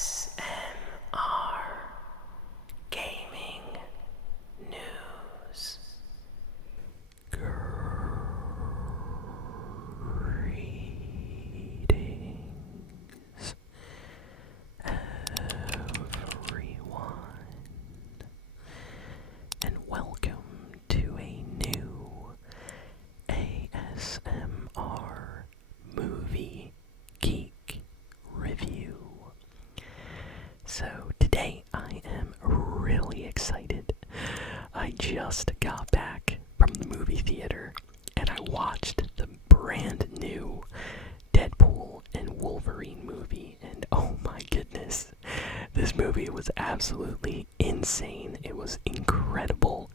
ASMR Gaming News. Greetings, everyone, and welcome to a new ASMR Movie Geek review. So today I am really excited. I just got back from the movie theater and I watched the brand new Deadpool and Wolverine movie, and oh my goodness, this movie was absolutely insane. It was incredible.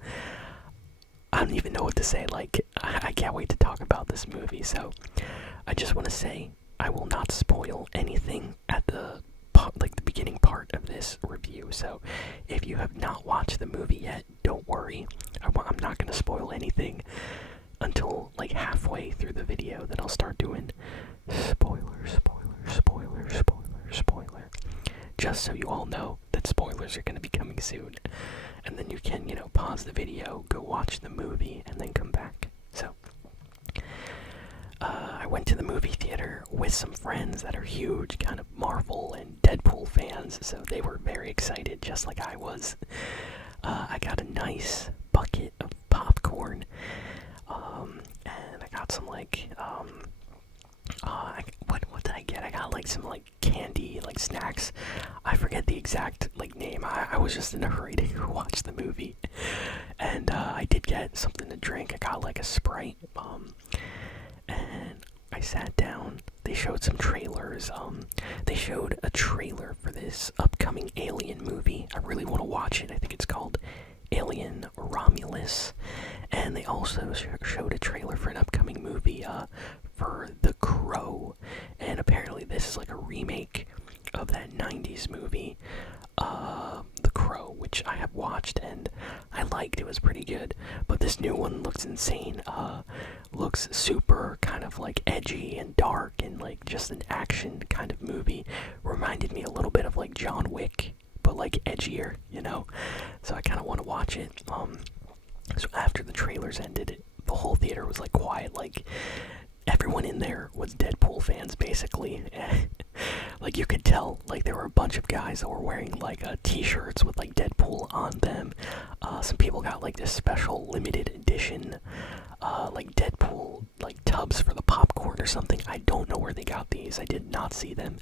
I don't even know what to say. I can't wait to talk about this movie. So I just want to say I will not spoil anything at the beginning part of this review. So if you have not watched the movie yet, don't worry. I'm not going to spoil anything until halfway through the video. Then I'll start doing spoiler, just so you all know that spoilers are going to be coming soon. And then you can, pause the video, go watch the movie, and then come back. So I went to the movie theater with some friends that are huge kind of Marvel and Deadpool fans, so they were very excited, just like I was. I got a nice bucket of popcorn, and I got some what did I get? I got some candy, snacks. I forget the exact name. I was just in a hurry to watch the movie, and I did get something to drink. I got a Sprite, and I sat down. They showed some trailers. They showed a trailer for this upcoming Alien movie. I really want to watch it. I think it's called Alien Romulus. And they also showed a trailer for an upcoming movie for The Crow. And apparently this is a remake of that 90s movie, The Crow, which I have watched and I liked. It was pretty good. But this new one looks insane. Looks super kind of edgy and dark and just an action kind of movie. Reminded me a little bit of John Wick, but edgier, So I kind of want to watch it. So after the trailers ended, the whole theater was quiet. Everyone in there was Deadpool fans, basically. You could tell, there were a bunch of guys that were wearing, t-shirts with, Deadpool on them. Some people got, this special limited edition, Deadpool, tubs for the popcorn or something. I don't know where they got these. I did not see them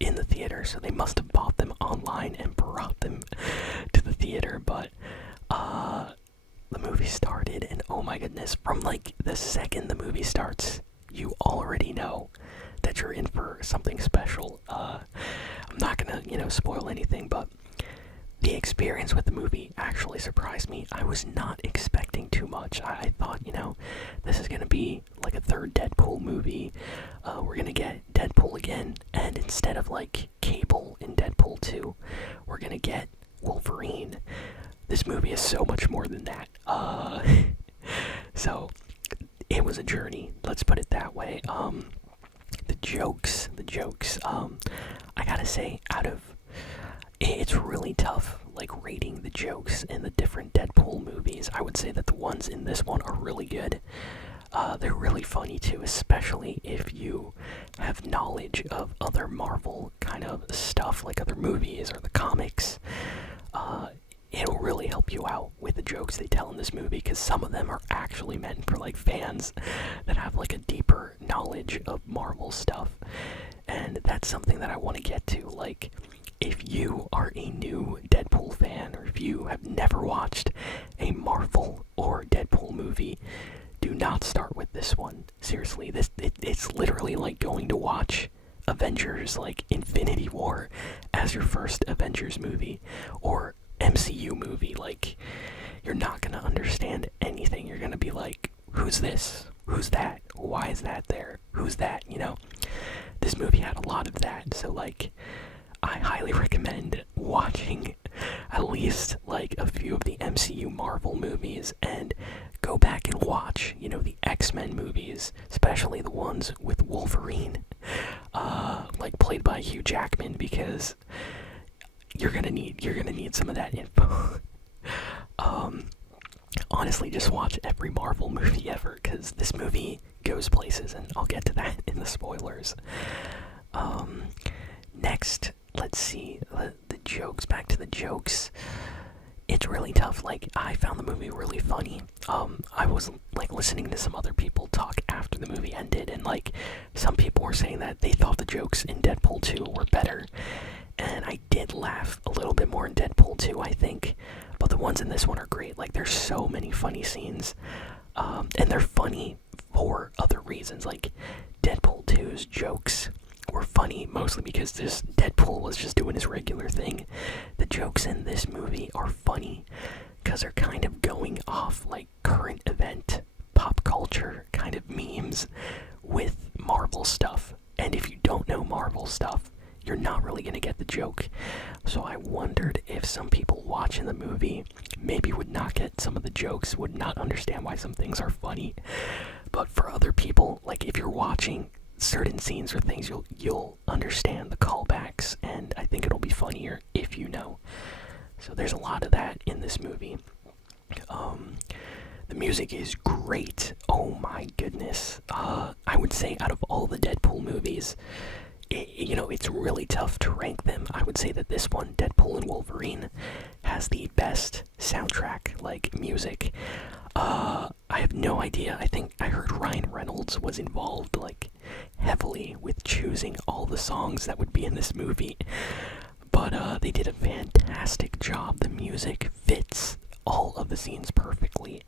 in the theater, so they must have bought them online and brought them to the theater. But, the movie started, and oh my goodness, from, the second the movie starts, you already know that you're in for something special. I'm not gonna, spoil anything, but the experience with the movie actually surprised me. I was not expecting too much. I thought, this is gonna be a third Deadpool movie. We're gonna get Deadpool again, and instead of Cable in Deadpool 2, we're gonna get Wolverine. This movie is so much more than that. So it was a journey, let's put it that way. The jokes, I gotta say, it's really tough, rating the jokes in the different Deadpool movies. I would say that the ones in this one are really good. They're really funny too, especially if you have knowledge of other Marvel kind of stuff, other movies or the comics. It'll really help you out with the jokes they tell in this movie, because some of them are actually meant for fans that have a deeper knowledge of Marvel stuff. And that's something that I want to get to. If you are a new Deadpool fan, or if you have never watched a Marvel or Deadpool movie, do not start with this one. Seriously, it's literally going to watch Avengers Infinity War as your first Avengers movie, or MCU movie. You're not gonna understand anything. You're gonna be who's this? Who's that? Why is that there? Who's that? This movie had a lot of that, so I highly recommend watching at least a few of the MCU Marvel movies, and go back and watch, the X-Men movies, especially the ones with Wolverine, played by Hugh Jackman, because you're gonna need some of that info. um, Honestly, just watch every Marvel movie ever, because this movie goes places, and I'll get to that in the spoilers. Next, let's see the jokes. Back to the jokes. It's really tough. Like, I found the movie really funny. I was like listening to some other people talk after the movie ended, and like some people were saying that they thought the jokes in Deadpool 2 were better. And I did laugh a little bit more in Deadpool 2, I think. But the ones in this one are great. Like, there's so many funny scenes. And they're funny for other reasons. Like, Deadpool 2's jokes were funny mostly because this Deadpool was just doing his regular thing. The jokes in this movie are funny because they're kind of going off like current event, pop culture kind of memes with Marvel stuff. And if you don't know Marvel stuff, you're not really going to get the joke. So I wondered if some people watching the movie maybe would not get some of the jokes, would not understand why some things are funny. But for other people, like if you're watching certain scenes or things, you'll understand the callbacks, and I think it'll be funnier if you know. So there's a lot of that in this movie. The music is great. Oh my goodness. I would say out of all the Deadpool movies, it's really tough to rank them. I would say that this one, Deadpool and Wolverine, has the best soundtrack, like music. I have no idea. I think I heard Ryan Reynolds was involved, like, heavily with choosing all the songs that would be in this movie. But they did a fantastic job. The music fits all of the scenes perfectly.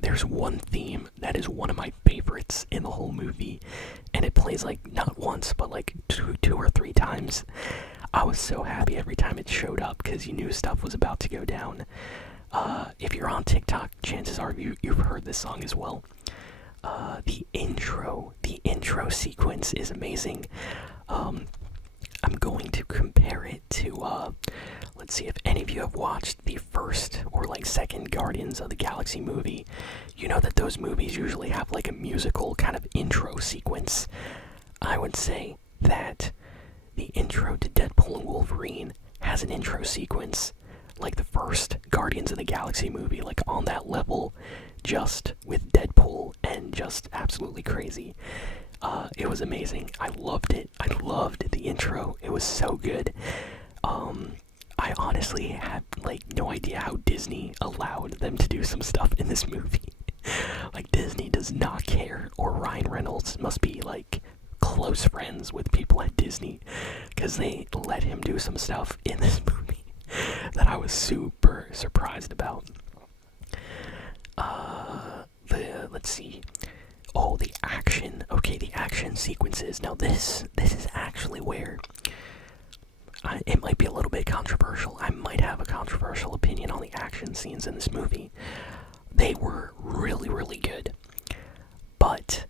There's one theme that is one of my favorites in the whole movie, and it plays like not once, but like two or three times. I was so happy every time it showed up because you knew stuff was about to go down. If you're on TikTok, chances are you've heard this song as well. The intro sequence is amazing. I'm going to compare it to, let's see if any of you have watched the first or like second Guardians of the Galaxy movie. You know that those movies usually have like a musical kind of intro sequence. I would say that the intro to Deadpool and Wolverine has an intro sequence like the first Guardians of the Galaxy movie, like on that level, just with Deadpool, and just absolutely crazy. It was amazing. I loved it. I loved the intro. It was so good. I honestly had like no idea how Disney allowed them to do some stuff in this movie. Like, Disney does not care, or Ryan Reynolds must be like close friends with people at Disney, because they let him do some stuff in this movie that I was super surprised about. Let's see. Oh, the action. Okay, the action sequences. Now this is actually where it might be a little bit controversial. I might have a controversial opinion on the action scenes in this movie. They were really, really good. But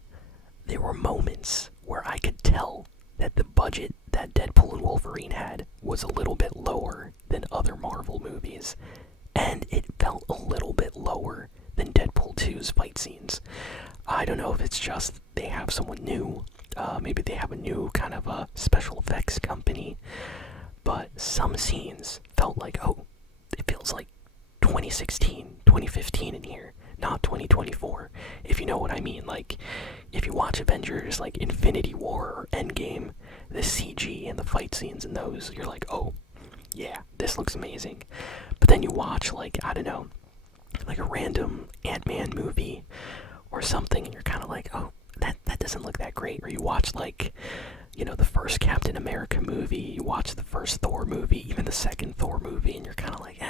there were moments where I could tell that the budget that Deadpool and Wolverine had was a little bit lower than other Marvel movies. And it felt a little bit lower than Deadpool 2's fight scenes. I don't know if it's just they have someone new. Maybe they have a new kind of a special effects company. But some scenes felt like, oh, it feels like 2016, 2015 in here, not 2024, if you know what I mean. Like, if you watch Avengers, like Infinity War or Endgame, the CG and the fight scenes in those, you're like, oh, yeah, this looks amazing. But then you watch, like, I don't know, like a random Ant-Man movie or something, and you're kind of like, oh, that doesn't look that great. Or you watch, like, the first Captain America movie, you watch the first Thor movie, even the second Thor movie, and you're kind of like,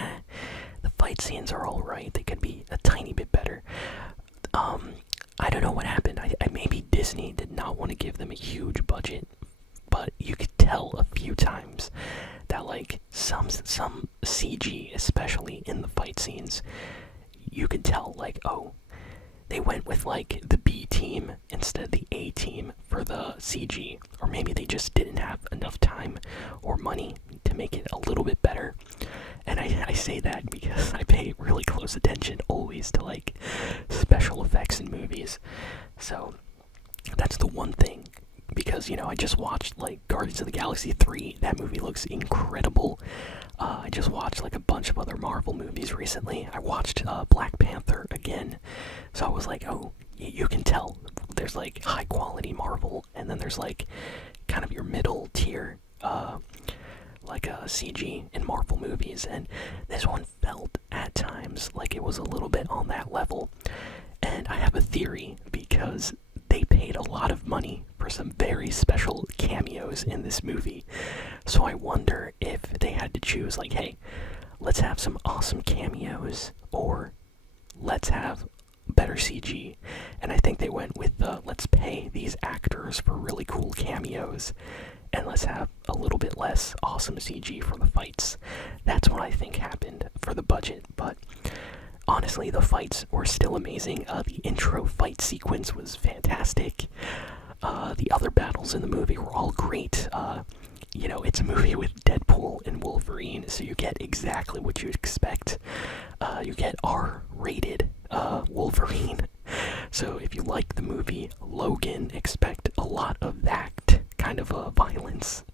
the fight scenes are alright, they could be a tiny bit better. I don't know what happened. I maybe Disney did not want to give them a huge budget, but you could tell a few times that, like, some CG, especially in the fight scenes, you could tell, like, oh, they went with, like, the B team instead of the A team for the CG. Or maybe they just didn't have enough time or money to make it a little bit better. And I say that because I pay really close attention always to, like, special effects in movies. So that's the one thing. Because, movies. I just watched like Guardians of the Galaxy 3. That movie looks incredible. I just watched like a bunch of other Marvel movies recently. I watched Black Panther again. So I was like, oh, you can tell there's like high quality Marvel, and then there's like kind of your middle tier like a CG in Marvel movies, and this one felt at times like it was a little bit on that level. And I have a theory because they paid a lot of money for some very special cameos in this movie. So I wonder if they had to choose like, hey, let's have some awesome cameos or let's have better CG. And I think they went with let's pay these actors for really cool cameos and let's have a little bit less awesome CG for the fights. That's what I think happened for the budget, but honestly, the fights were still amazing. The intro fight sequence was fantastic. The other battles in the movie were all great. It's a movie with Deadpool and Wolverine, so you get exactly what you expect. You get R-rated Wolverine. So if you like the movie Logan, expect a lot of that kind of violence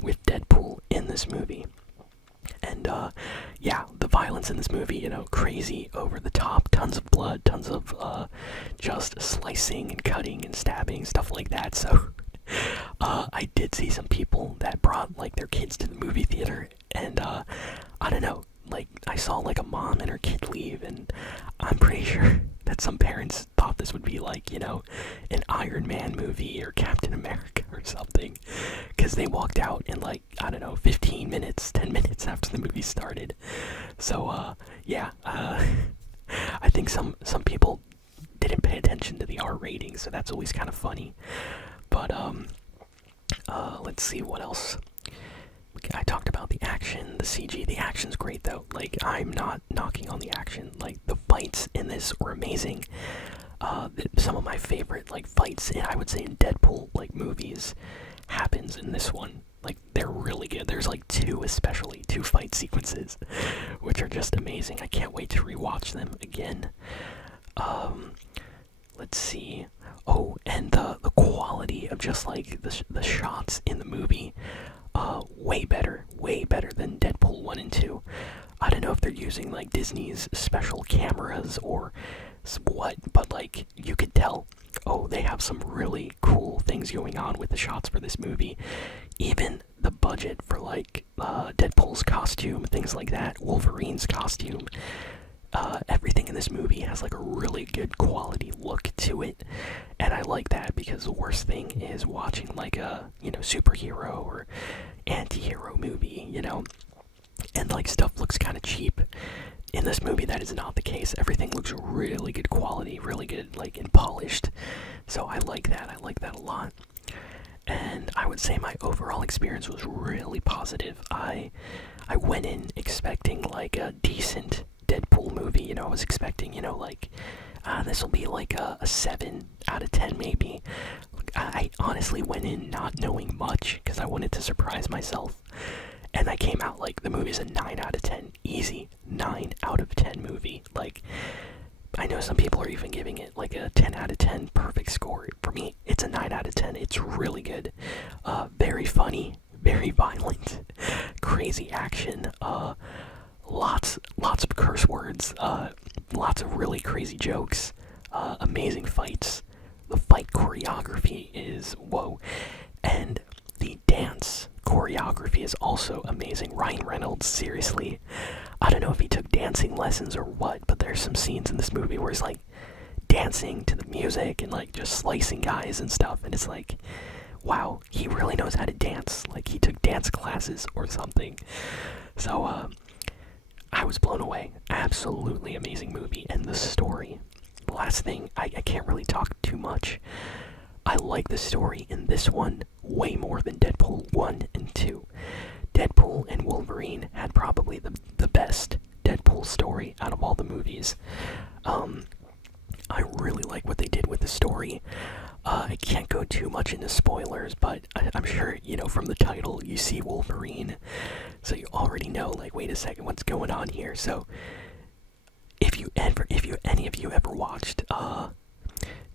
with Deadpool in this movie. And yeah, the violence in this movie, crazy, over the top, tons of blood, tons of just slicing and cutting and stabbing, stuff like that. So I did see some people that brought like their kids to the movie theater, and I don't know, like I saw like a mom and her kid leave, and I'm pretty sure that some parents thought this would be like, an Iron Man movie or Captain America or something, because they walked out in like, I don't know, 15 minutes, 10 minutes after the movie started. So yeah, I think some people didn't pay attention to the R rating, so that's always kind of funny. But let's see what else. I talked about the action, the CG. The action's great though. Like, I'm not knocking on the action. Like, the fights in this were amazing. Some of my favorite like fights, and I would say in Deadpool like movies, happens in this one. Like, they're really good. There's like two fight sequences, which are just amazing. I can't wait to rewatch them again. Let's see. Oh, and the quality of just like the shots in the movie, way better than Deadpool 1 and 2. I don't know if they're using like Disney's special cameras or what, but like you could tell, oh, they have some really cool things going on with the shots for this movie. Even the budget for like Deadpool's costume, things like that, Wolverine's costume, everything in this movie has like a really good quality look to it, and I like that, because the worst thing is watching like a superhero or anti-hero movie, and like stuff looks kind of cheap. In this movie, that is not the case. Everything looks really good quality, really good, like, and polished. So I like that. I like that a lot. And I would say my overall experience was really positive. I went in expecting like a decent Deadpool movie. I was expecting, like, this will be like a 7 out of 10 maybe. I honestly went in not knowing much because I wanted to surprise myself. And I came out like, the movie's a 9 out of 10. Easy 9 out of 10 movie. Like, I know some people are even giving it like a 10 out of 10 perfect score. For me, it's a 9 out of 10. It's really good. Very funny, very violent, crazy action, lots of curse words, lots of really crazy jokes, amazing fights. The fight choreography is whoa. And the dance choreography is also amazing. Ryan Reynolds, seriously, I don't know if he took dancing lessons or what, but there's some scenes in this movie where he's like dancing to the music and like just slicing guys and stuff, and it's like, wow, he really knows how to dance. Like, he took dance classes or something. So I was blown away. Absolutely amazing movie. And the story, the last thing, I can't really talk too much. I like the story in this one way more than Deadpool 1 and 2. Deadpool and Wolverine had probably the best Deadpool story out of all the movies. I really like what they did with the story. I can't go too much into spoilers, but I'm sure, from the title, you see Wolverine. So you already know, like, wait a second, what's going on here? So, if any of you ever watched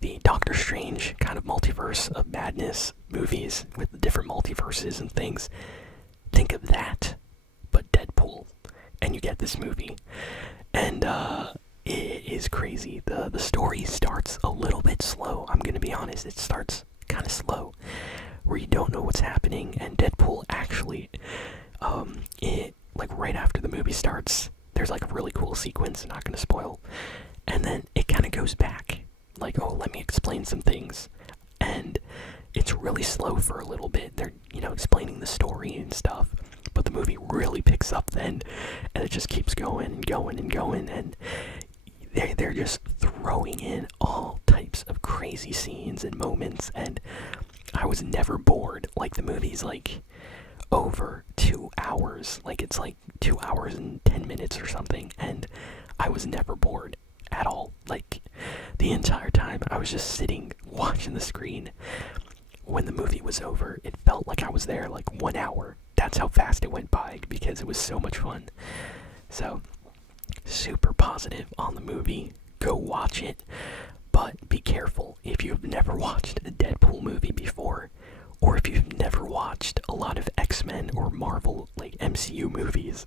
the Doctor Strange kind of multiverse of madness movies with the different multiverses and things. Think of that, but Deadpool, and you get this movie. And it is crazy. The story starts a little bit slow. I'm gonna be honest, it starts kind of slow, where you don't know what's happening. And Deadpool actually, it like right after the movie starts, there's like a really cool sequence. Not gonna spoil, and then it kind of goes back. Like, oh, let me explain some things, and it's really slow for a little bit. They're explaining the story and stuff, but the movie really picks up then, and it just keeps going and going and going, and they're just throwing in all types of crazy scenes and moments, and I was never bored. Like, the movie's like over 2 hours, like it's like 2 hours and 10 minutes or something, and I was never bored at all. Like, the entire time I was just sitting watching the screen. When the movie was over, it felt like I was there like 1 hour. That's how fast it went by, because it was so much fun. So, super positive on the movie. Go watch it, but be careful if you've never watched a Deadpool movie before, or if you've never watched a lot of X-Men or Marvel, like MCU movies.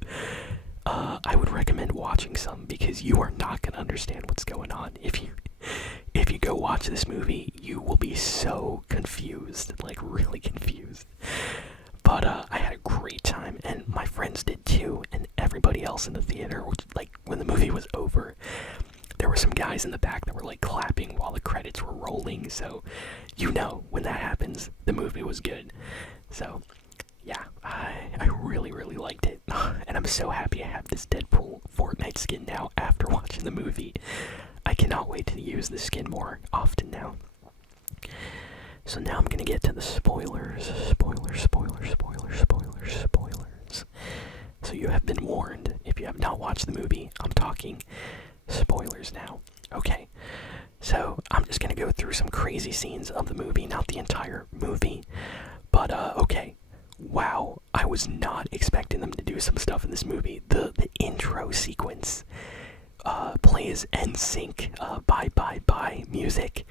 I would recommend watching some, because you are not going to understand what's going on. If you go watch this movie, you will be so confused, like really confused. But I had a great time, and my friends did too, and everybody else in the theater. Which, like, when the movie was over, there were some guys in the back that were like clapping while the credits were rolling. So, when that happens, the movie was good. So, yeah, I really, really liked it. And I'm so happy I have this Deadpool Fortnite skin now after watching the movie. I cannot wait to use this skin more often now. So now I'm gonna get to the spoilers. Spoilers. So you have been warned. If you have not watched the movie, I'm talking spoilers now. Okay, so I'm just gonna go through some crazy scenes of the movie, not the entire movie. But, okay. Wow, I was not expecting them to do some stuff in this movie. The intro sequence plays NSYNC, Bye Bye Bye music.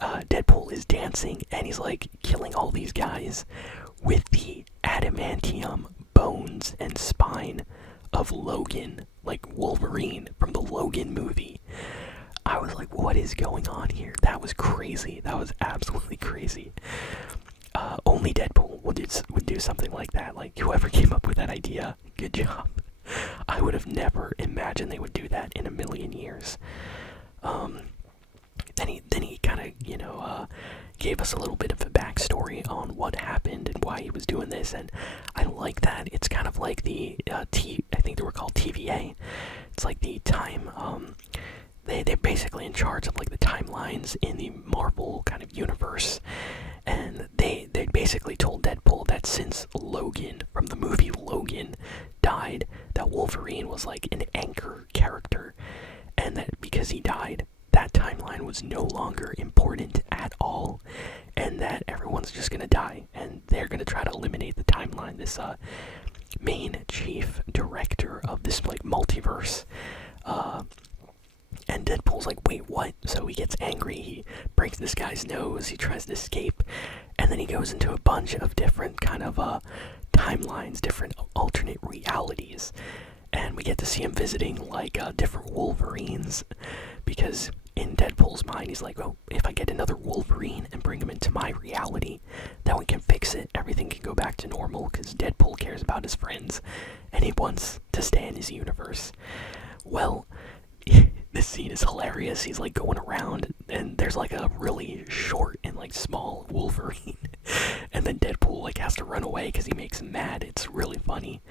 Deadpool is dancing, and he's like killing all these guys with the adamantium bones and spine of Logan, like Wolverine from the Logan movie. I was like, what is going on here? That was crazy. That was absolutely crazy. Only Deadpool would do something like that. Like, whoever came up with that idea, good job. I would have never imagined they would do that in a million years. Then he kind of, gave us a little bit of a backstory on what happened and why he was doing this, and I like that. It's kind of like the I think they were called TVA. It's like the time. They're basically in charge of like the timelines in the Marvel kind of universe. And they basically told Deadpool that since Logan from the movie Logan died, that Wolverine was like an anchor character, and that because he died, that timeline was no longer important at all, and that everyone's just gonna die, and they're gonna try to eliminate the timeline. This main chief director of this like multiverse, and Deadpool's like, wait, what? So he gets angry, he breaks this guy's nose, he tries to escape, and then he goes into a bunch of different kind of timelines, different alternate realities, and we get to see him visiting like different Wolverines, because in Deadpool's mind, he's like, oh, if I get another Wolverine and bring him into my reality, then we can fix it, everything can go back to normal, because Deadpool cares about his friends, and he wants to stay in his universe. Well, this scene is hilarious. He's like going around, and there's like a really short and like small Wolverine, and then Deadpool like has to run away because he makes him mad. It's really funny,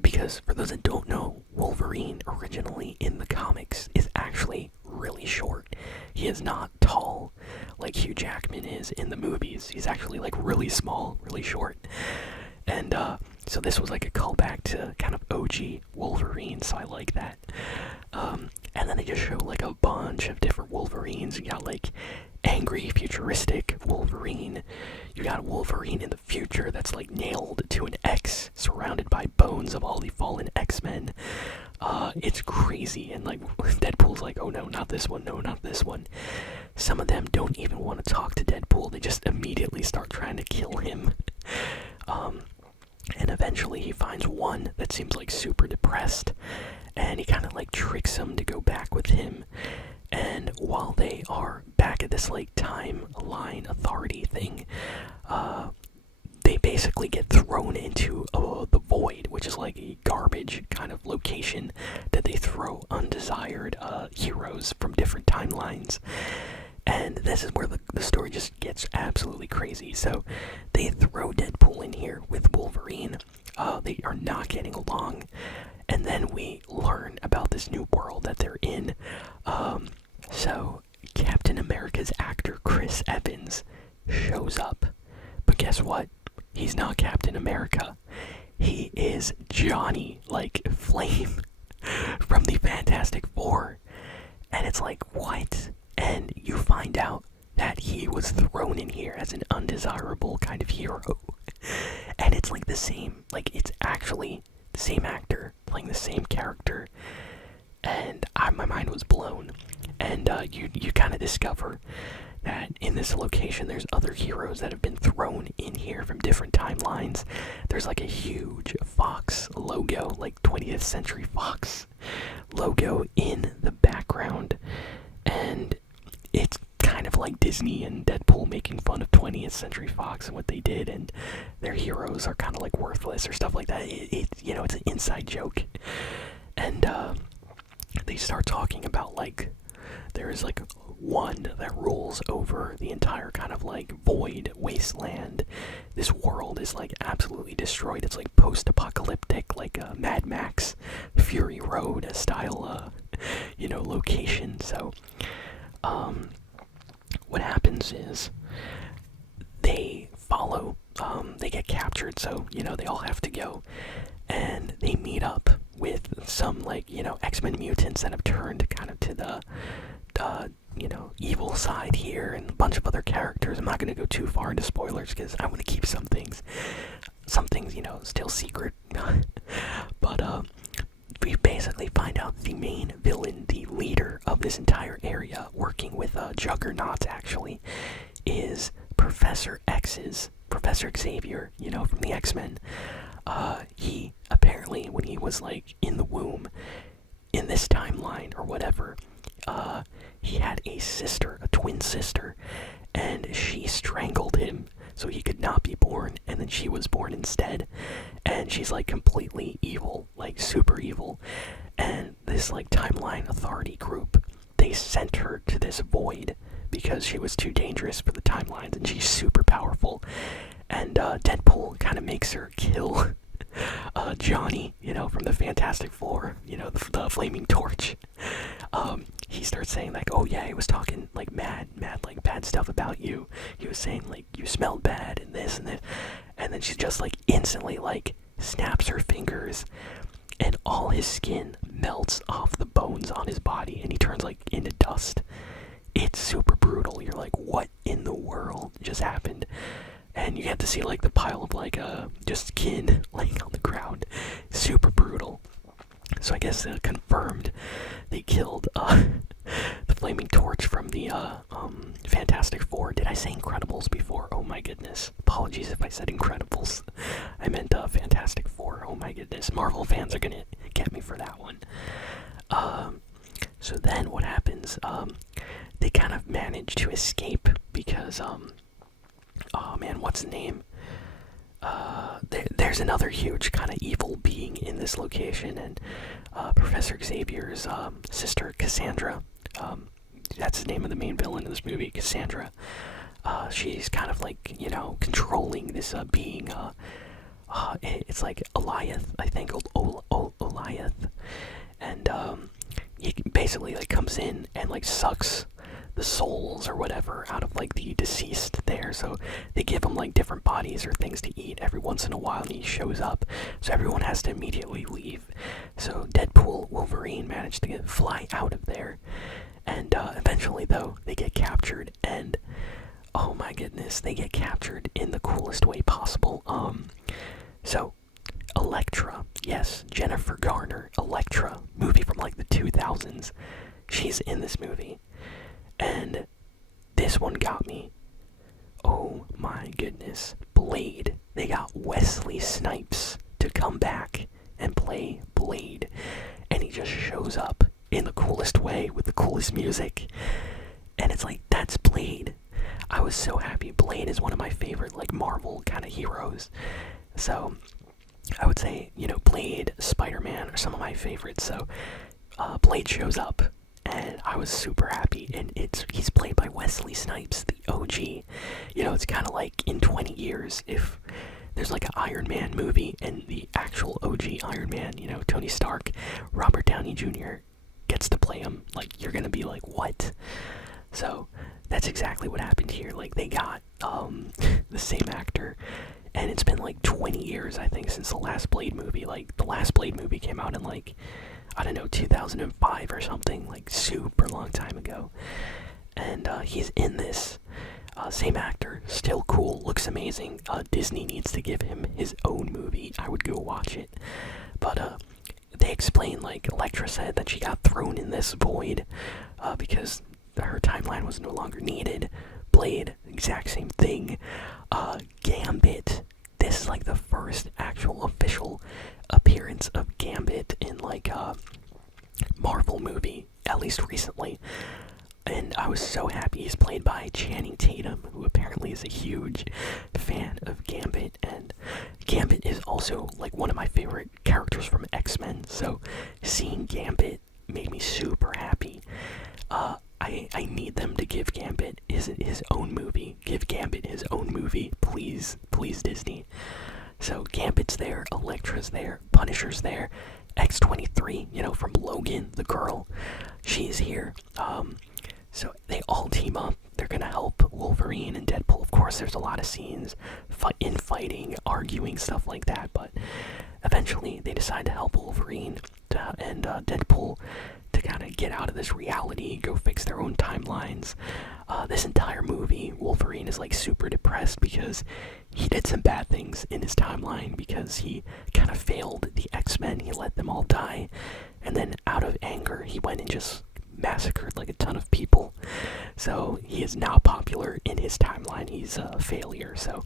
because for those that don't know, Wolverine originally in the comics is actually really short. He is not tall like Hugh Jackman is in the movies. He's actually like really small, really short, and so this was like a callback to kind of OG Wolverine, so I like that. And then they just show like a bunch of different Wolverines. You got like angry, futuristic Wolverine. You got Wolverine in the future that's like nailed to an X, surrounded by bones of all the fallen X-Men. It's crazy, and like Deadpool's like, oh no, not this one, no, not this one. Some of them don't even want to talk to Deadpool, they just immediately start trying to kill him. And eventually he finds one that seems like super depressed, and he kind of like tricks him to go back with him. And while they are back at this like timeline authority thing, they basically get thrown into the void, which is like a garbage kind of location that they throw undesired heroes from different timelines. And this is where the story just gets absolutely crazy. So they throw Deadpool in here with Wolverine. They are not getting along. And then we learn about this new world that they're in. So Captain America's actor Chris Evans shows up. But guess what? He's not Captain America. He is Johnny, like Flame, from the Fantastic Four. And it's like, what? And you find out that he was thrown in here as an undesirable kind of hero. And it's like the same, like it's actually the same actor playing the same character. And my mind was blown. And you kind of discover that in this location there's other heroes that have been thrown in here from different timelines. There's like a huge Fox logo, like 20th Century Fox logo in the background. And it's kind of like Disney and Deadpool making fun of 20th Century Fox and what they did, and their heroes are kind of like worthless or stuff like that. It's an inside joke. And they start talking about like there is like one that rules over the entire kind of like void wasteland. This world is like absolutely destroyed. It's like post-apocalyptic, like Mad Max, Fury Road style, location. So, what happens is they follow. They get captured, so they all have to go, and they meet up with some like X-Men mutants that have turned kind of to the evil side here, and a bunch of other characters. I'm not going to go too far into spoilers because I want to keep some things, still secret. But we basically find out the main villain, the leader of this entire area, working with Juggernaut actually, is Professor Xavier, from the X-Men. He apparently, when he was like in the womb, in this timeline or whatever, he had a sister, a twin sister, and she strangled him so he could not be born, and then she was born instead, and she's like completely evil, like super evil. And this like timeline authority group, they sent her to this void because she was too dangerous for the timelines, and she's super powerful. And Deadpool kind of makes her kill Johnny, from the Fantastic Four, the Flaming Torch. He starts saying like, oh yeah, he was talking like mad like bad stuff about you. He was saying like you smelled bad and this and that. And then she just like instantly like snaps her fingers, and all his skin melts off the bones on his body, and he turns like into dust. It's super brutal. You're like, what in the world just happened? And you get to see like the pile of like just skin laying on the ground. Super brutal. So I guess confirmed they killed the Flaming Torch from the Fantastic Four. Did I say Incredibles before? Oh my goodness. Apologies if I said Incredibles. I meant Fantastic Four. Oh my goodness. Marvel fans are gonna get me for that one. So then what happens? They kind of manage to escape because oh man, what's the name? There's another huge kind of evil being in this location, and Professor Xavier's sister, Cassandra, that's the name of the main villain in this movie, Cassandra. She's kind of like, controlling this being. It's like Eliath, I think, Eliath. And he basically like comes in and like sucks the souls or whatever out of like the deceased there. So they give him like different bodies or things to eat every once in a while, and he shows up, so everyone has to immediately leave. So Deadpool Wolverine managed to fly out of there, And eventually, though, they get captured, and oh my goodness, they get captured in the coolest way possible. So Elektra, yes, Jennifer Garner, Elektra, movie from like the 2000s. She's in this movie, and this one got me. Oh my goodness, Blade. They got Wesley Snipes to come back and play Blade, and he just shows up in the coolest way with the coolest music, and it's like, that's Blade. I was so happy. Blade is one of my favorite like Marvel kind of heroes, so I would say, Blade, Spider-Man are some of my favorites. So Blade shows up, and I was super happy, and he's played by Wesley Snipes, the OG. It's kind of like in 20 years, if there's like an Iron Man movie and the actual OG Iron Man, Tony Stark, Robert Downey Jr. gets to play him, like, you're gonna be like, what? So that's exactly what happened here. Like, they got the same actor, and it's been like 20 years, I think, since the last Blade movie. Like, the last Blade movie came out in like, I don't know, 2005 or something, like super long time ago. And he's in this. Same actor, still cool, looks amazing. Disney needs to give him his own movie. I would go watch it. But they explain, like, Elektra said that she got thrown in this void because her timeline was no longer needed. Blade, exact same thing. Gambit, this is like the first actual official appearance of Gambit in like a Marvel movie, at least recently. And I was so happy. He's played by Channing Tatum, who apparently is a huge fan of Gambit. And Gambit is also like one of my favorite characters from X-Men. So seeing Gambit made me super happy. I need them to give Gambit his own movie. Give Gambit his own movie, please, please, Disney. So Gambit's there, Elektra's there, Punisher's there, X-23, from Logan, the girl, she's here. So they all team up. They're gonna help Wolverine and Deadpool. Of course, there's a lot of scenes, infighting, arguing, stuff like that. But eventually, they decide to help Wolverine and Deadpool to kind of get out of this reality, go fix their own timelines. This entire movie, Wolverine is like super depressed because he did some bad things in his timeline, because he kind of failed the X-Men. He let them all die, and then out of anger, he went and just massacred like a ton of people. So he is now popular in his timeline. He's a failure, so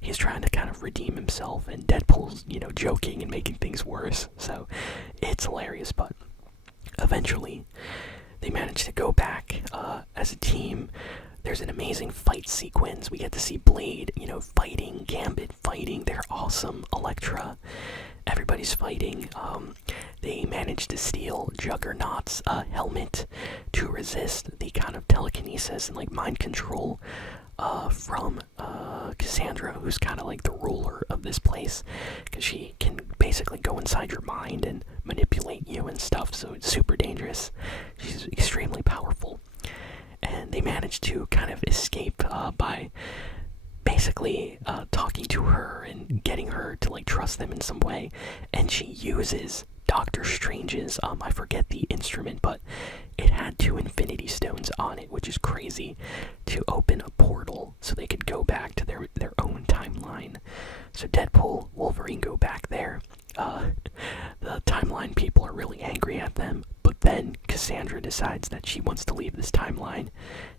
he's trying to kind of redeem himself, and Deadpool's, joking and making things worse. So it's hilarious, but eventually they manage to go back as a team. There's an amazing fight sequence. We get to see Blade, fighting, Gambit fighting. They're awesome. Elektra, everybody's fighting. They manage to steal Juggernaut's helmet to resist the kind of telekinesis and like mind control from Cassandra, who's kind of like the ruler of this place, because she can basically go inside your mind and manipulate you and stuff, so it's super dangerous. She's extremely powerful. And they manage to kind of escape by basically talking to her and getting her to like trust them in some way. And she uses Doctor Strange's, I forget the instrument, but it had 2 Infinity Stones on it, which is crazy, to open a portal so they could go back to their own timeline. So Deadpool, Wolverine go back there. The timeline people are really angry at them, but then Cassandra decides that she wants to leave this timeline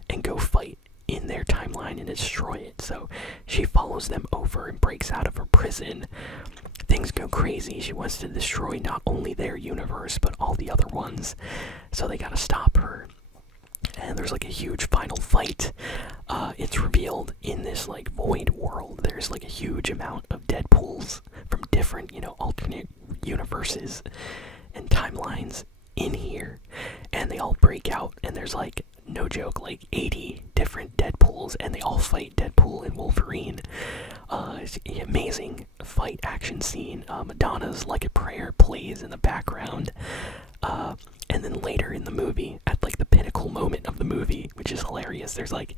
and go fight in their timeline and destroy it. So she follows them over and breaks out of her prison. Things go crazy. She wants to destroy not only their universe, but all the other ones. So they gotta stop her. And there's like a huge final fight. It's revealed in this like void world, there's like a huge amount of Deadpools from different, alternate universes and timelines in here. And they all break out, and there's like, no joke, like 80 different Deadpools, and they all fight Deadpool and Wolverine. It's an amazing fight action scene. Madonna's Like a Prayer plays in the background. And then later in the movie, at like the pinnacle moment of the movie, which is hilarious, there's like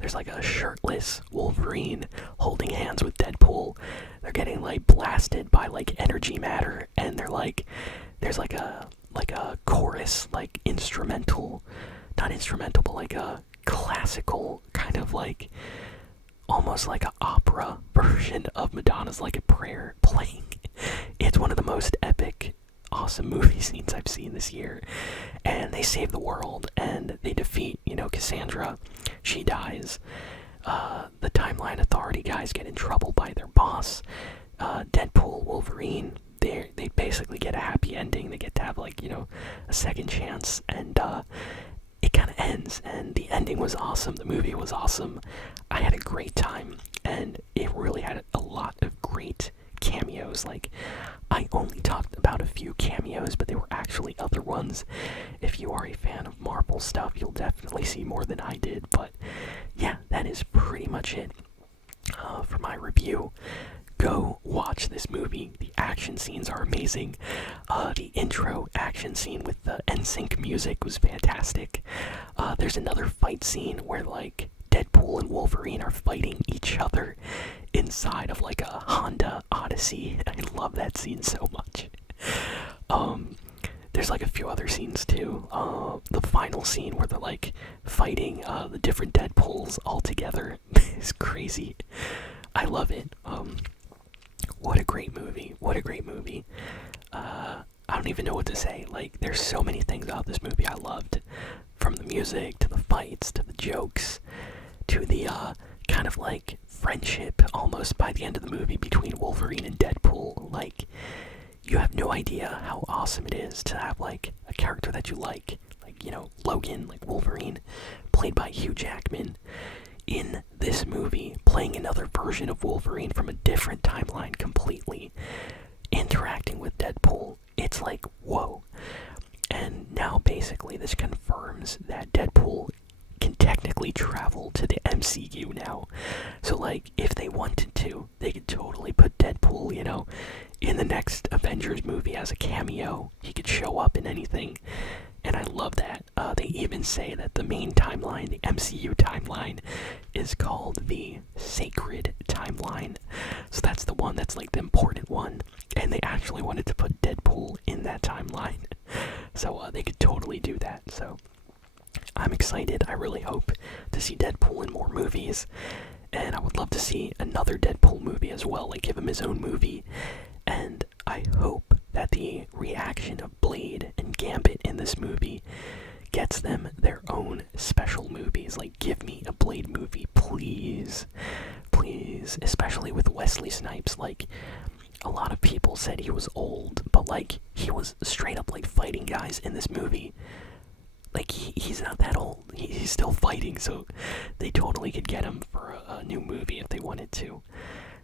a shirtless Wolverine holding hands with Deadpool. They're getting like blasted by like energy matter, and there's like a chorus, like instrumental, not not instrumental, but like a classical kind of like almost like an opera version of Madonna's Like a Prayer playing. It's one of the most epic, awesome movie scenes I've seen this year. And they save the world and they defeat, Cassandra. She dies. The Timeline Authority guys get in trouble by their boss. Deadpool, Wolverine, they basically get a happy ending. They get to have like, a second chance, and it kind of ends, and the ending was awesome. The movie was awesome. I had a great time, and it really had a lot of great cameos. Like, I only talked about a few cameos, but there were actually other ones. If you are a fan of Marvel stuff, you'll definitely see more than I did. But yeah, that is pretty much it for my review. Go watch this movie. The action scenes are amazing. The intro action scene with the NSYNC music was fantastic. There's another fight scene where like Deadpool and Wolverine are fighting each other inside of like a Honda Odyssey. I love that scene so much. There's like a few other scenes too. The final scene where they're like fighting the different Deadpools all together is crazy. I love it. What a great movie. What a great movie. I don't even know what to say. Like, there's so many things about this movie I loved. From the music, to the fights, to the jokes, to the kind of like friendship almost by the end of the movie between Wolverine and Deadpool. Like, you have no idea how awesome it is to have like a character that you like Logan, like Wolverine, played by Hugh Jackman, in this movie, playing another version of Wolverine from a different timeline completely, interacting with Deadpool. It's like, whoa. And now basically this confirms that Deadpool can technically travel to the MCU now. So like, if they wanted to, they could totally put Deadpool, in the next Avengers movie as a cameo. He could show up in anything. And I love that. They even say that the main timeline, the MCU timeline, is called the Sacred Timeline. So that's the one that's like the important one. And they actually wanted to put Deadpool in that timeline. So they could totally do that. So I'm excited. I really hope to see Deadpool in more movies. And I would love to see another Deadpool movie as well. Like, give him his own movie. And I hope that the reaction of Blade and Gambit in this movie gets them their own special movies. Like, give me a Blade movie, please. Please. Especially with Wesley Snipes. Like, a lot of people said he was old, but like, he was straight up like fighting guys in this movie. Like, he's not that old. He's still fighting, so they totally could get him for a new movie if they wanted to.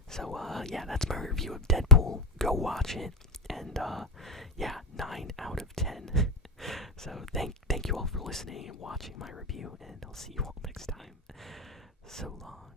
So, yeah, that's my review of Deadpool. Go watch it. And, yeah, 9 out of 10. So, thank you all for listening and watching my review, and I'll see you all next time. So long.